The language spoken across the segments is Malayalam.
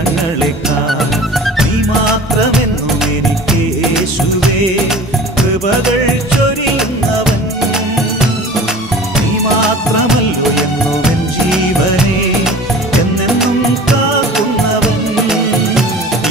ഇഷ്ടങ്ങളെക്കാൾ നീ മാത്രമെന്നും എനിക്ക് യേശുവേ കൃപകൾ ചൊരിയുന്നവൻ. നീ മാത്രമല്ലോ എന്നും എൻ ജീവനെ എന്നെന്നും കാക്കുന്നവൻ.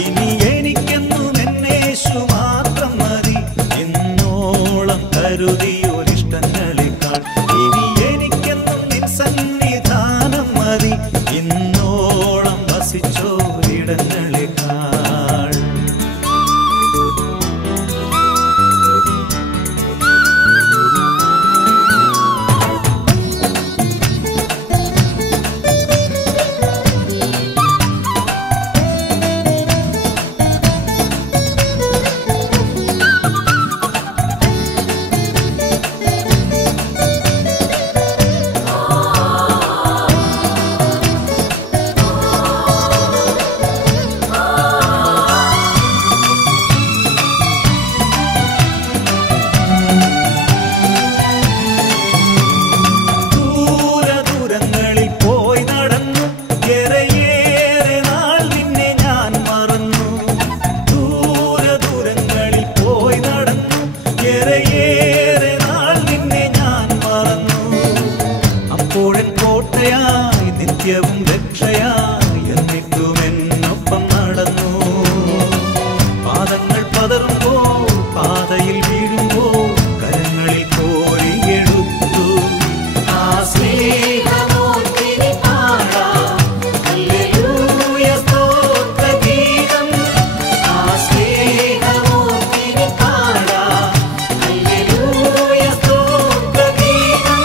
ഇനി എനിക്കെന്നും എന്നേശു മാത്രം മതി എന്നോളം കരുതിയൊരിഷ്ടങ്ങളെക്കാൾ. ഇനി എനിക്കെന്നും നിൻ സന്നിധാനം മതി ഇന്നോളം വസിച്ചോരിടങ്ങളെക്കാൾ. കോട്ടയായി നിത്യവും രക്ഷയായി എന്നിട്ടുമെന്നൊപ്പം നടന്നു. പാദങ്ങൾ പതറുമ്പോൾ പാതയിൽ വീഴുമ്പോൾ കരങ്ങളിൽ കോരിയെടുത്തു. ആ സ്നേഹമോർത്തിനി പാടാം ഹല്ലേലൂയ സ്തോത്രഗീതം. ആ സ്നേഹമോർത്തിനി പാടാം ഹല്ലേലൂയ സ്തോത്രഗീതം.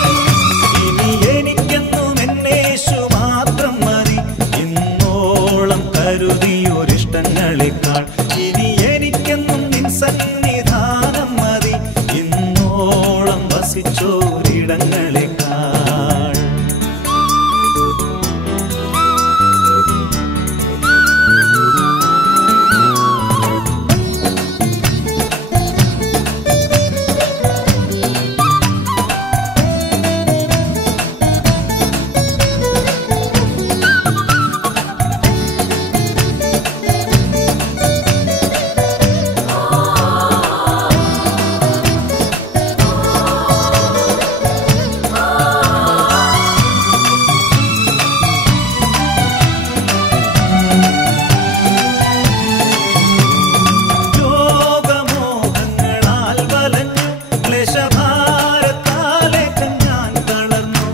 ഇനി എനിക്കെന്നും എന്നേശു മാത്രം മതി ഇന്നോളം കരുതിയൊരിഷ്ടങ്ങളെക്കാൾ. ഇനി എനിക്കെന്നും നിൻ സന്നിധാനം മതി ഇന്നോളം വസിച്ചോരിടങ്ങളെക്കാൾ. ക്ലേശഭാരത്താലേറ്റം ഞാൻ തളർന്നു.